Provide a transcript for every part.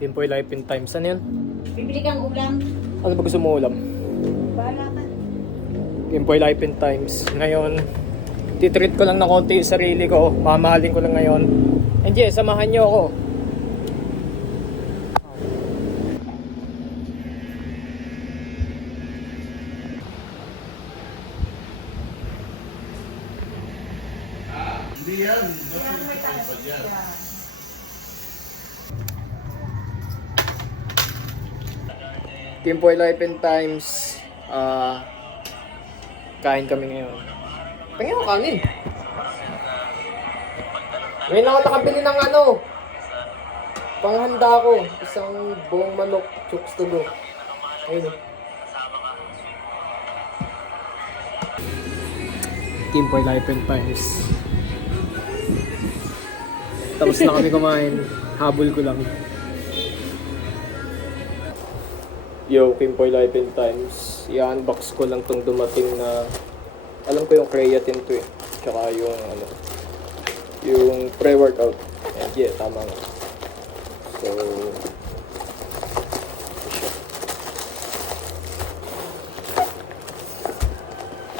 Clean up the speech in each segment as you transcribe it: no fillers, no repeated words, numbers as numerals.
Pimpoy Life in Times. Ano yun? Bibili kang ulam. Ano ba gusto mo ulam? Bahala ka. Pimpoy Life in Times. Ngayon, titreat ko lang na konti yung sarili ko. Mamahalin ko lang ngayon. And yeah, samahan nyo ako. Hindi yan. Pimpoy Life in Times. Kain kami ngayon. Tingnan mo kanin. Ngayon ako nakabili ng ano. Panghanda ko. Isang buong manok. Chooks to go. Ayun. Pimpoy Life in Times. Tapos na kami kumain. Habol ko lang. Yo, Pimpoy Life in Times. I-unbox ko lang tong dumating na... Alam ko yung creatine to eh. Tsaka yung ano... Yung pre-workout. And yeah, tama nga. So... ito siya.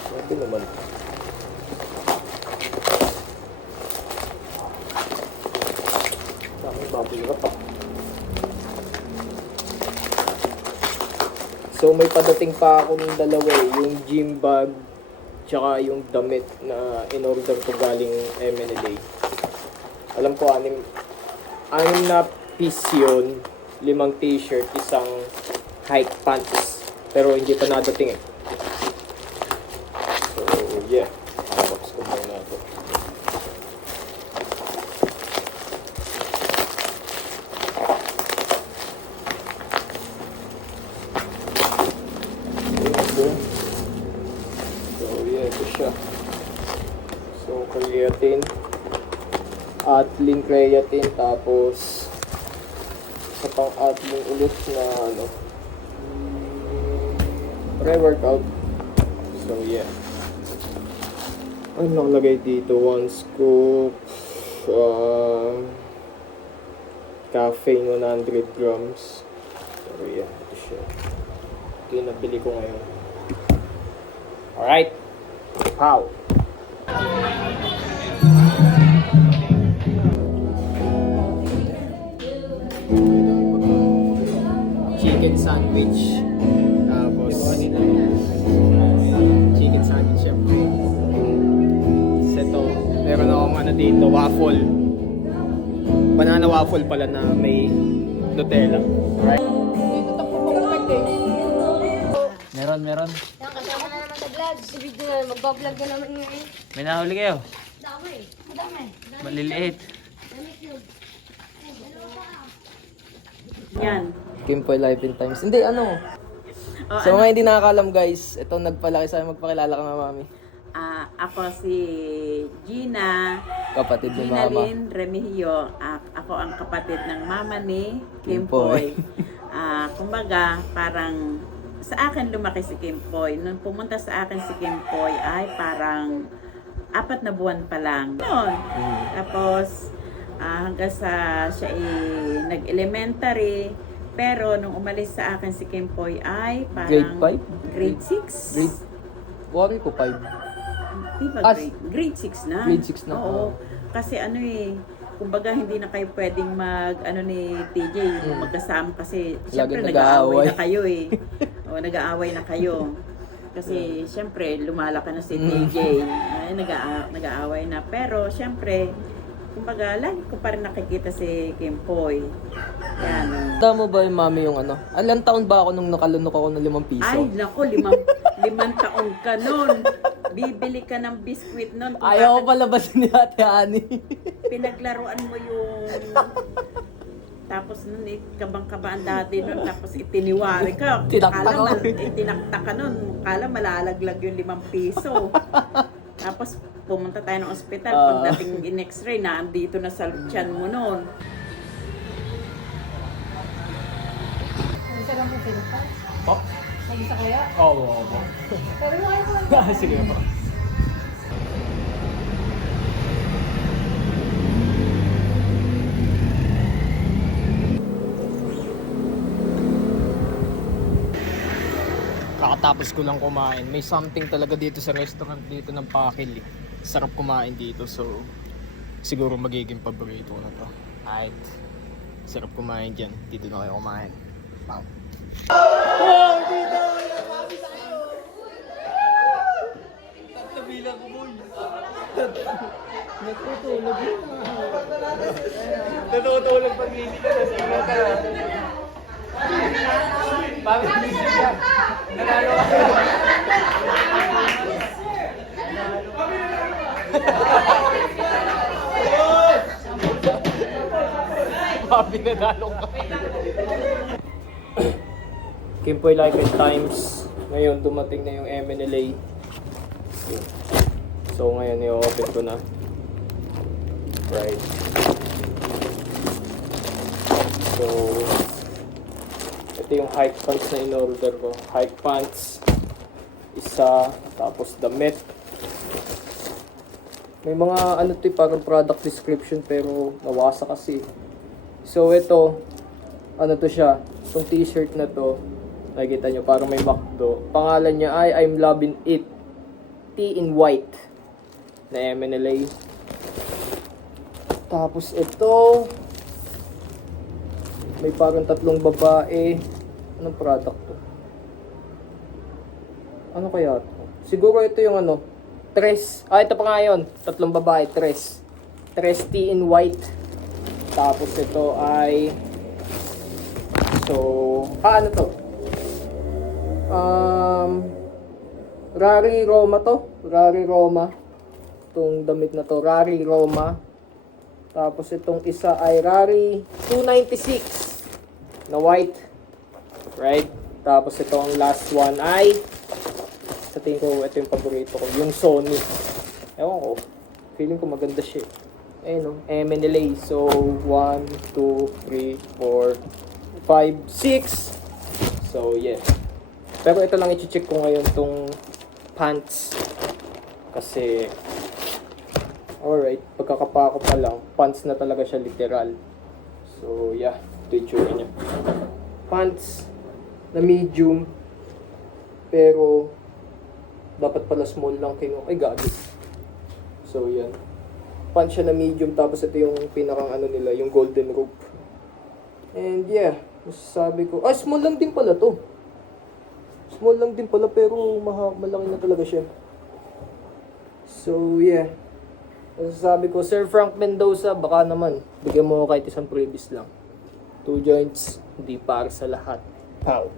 Sabi naman. Daming bubble wrap ah. So may padating pa ako ng dalawa eh, yung gym bag tsaka yung damit na in-order ko galing MNLA. Alam ko anim na piece yun, 5 t-shirt, isang hike pants. Pero hindi pa nadating eh. So yeah, unbox ko muna ito. So, creatine, Athlean creatine, tapos sa pang Athlean ulit na ano, pre-workout. So, yeah. Ano nakalagay dito? 1 scoop, caffeine 100 grams. So, yeah. Ito siya. Ito yung nabili ko ngayon. Alright. Pow! Chicken sandwich. Tapos chicken sandwich siya. Ito, meron akong ano dito, waffle. Banana waffle pala na may Nutella. Alright. Meron. Yan, kasama na naman sa vlog. Si video na, magbablog na naman yun eh. May nahuli kayo. Dami. Madami. Maliliit. Damit yun. Yan. Pimpoy Life in Times. Hindi, ano. Oh, So, mga hindi nakakalam guys, ito nagpalaki sa akin, magpakilala ka na mami. Ako si Gina. Kapatid ni Gina mama. Lynn Remigio. Ako ang kapatid ng mama ni Kimpoy. Kimpoy. Kumbaga, parang sa akin lumaki si Kimpoy. Nung pumunta sa akin si Kimpoy ay parang 4 na buwan pa lang. Noon. Tapos, hanggang sa siya ay nag-elementary. Pero nung umalis sa akin si Kimpoy ay parang... Grade 5? Grade 6? Grade... Wari ko 5. Di ba grade 6 na? Grade 6 na. Oo. Kasi ano eh, kumbaga hindi na kayo pwedeng ni TJ, magkasama kasi syempre nag-aaway na kayo eh. O, nag-aaway na kayo. Kasi syempre lumalaki na si TJ, ay, nag-aaway na. Pero syempre, kumbaga lagi ko pa rin nakikita si Kimpoy. Yan. Tama ba yung mami yung ano? Ilang taon ba ako nung nakalunok ako ng 5 piso? Ay, naku, 5 taon ka nun. Bibili ka ng biskwit nun. Kung Ayaw ko bakit palabasin ni Ate Ani. pinaglaruan mo yung... Tapos nun kabang-kabaan dati nun, tapos itiniwari ka. Tinaktak ako. Tinaktak ka nun. Kala malalaglag yung 5 piso. Tapos pumunta tayo ng ospital. Pagdating in x-ray, naandito na sa tiyan mo nun. Ang sarang mo pinapal. Oh? Mag-isa kaya? Oo. Pero mo kayo Sige pa. kakatapos ko lang kumain. May something talaga dito sa restaurant dito ng Pakil eh. Sarap kumain dito, so siguro magiging paborito ko na to. Alright, sarap kumain dyan. Dito na kayo kumain. Wow. Natutulog pag hindi ka na sino ka. Bakit hindi siya? Nanalo ka. Papi, nanalo ka. Kimpoy Like It Times. Ngayon, dumating na yung MNLA. So, ngayon, i-open ko na. Right. So, ito yung hike pants na in-order ko. Hike pants. Isa. Tapos damit. May mga ano to, parang product description pero nawasa kasi. So, ito. Ano to siya? Itong t-shirt na to. Nakikita nyo, parang may McDo. Pangalan niya ay I'm Loving It. Tea in White. Na MNLA. Tapos ito. May parang tatlong babae. Anong product to? Ano kaya to? Siguro ito yung ano. Tres. Ito pa nga yun. Tatlong babae. Tres. Tres tea in white. Tapos ito ay... So... ano to? Rari Roma to. Rari Roma. Itong damit na to. Rari Roma. Tapos itong isa ay Rari 296 na white. Right? Tapos itong last one ay sa tingin ko ito yung paborito ko. Yung Sony. Ewan ko. Feeling ko maganda siya. Ayun o. MNLA. So 1, 2, 3, 4, 5, 6. So yeah. Pero ito lang i-check ko ngayon tong pants. Kasi alright, pagkakapa ko pa lang, pants na talaga siya literal. So yeah, ito yung tsura niya. Pants na medium, pero dapat pala small lang kayo. Ay gabi. So yan. Pants siya na medium, tapos ito yung pinakang ano nila, yung golden rope. And yeah, masasabi ko, small lang din pala to. Small lang din pala, pero malaki na talaga siya. So yeah. Sabi ko, Sir Frank Mendoza, baka naman, bigyan mo kahit isang previous lang. 2 joints, hindi para sa lahat. Pow!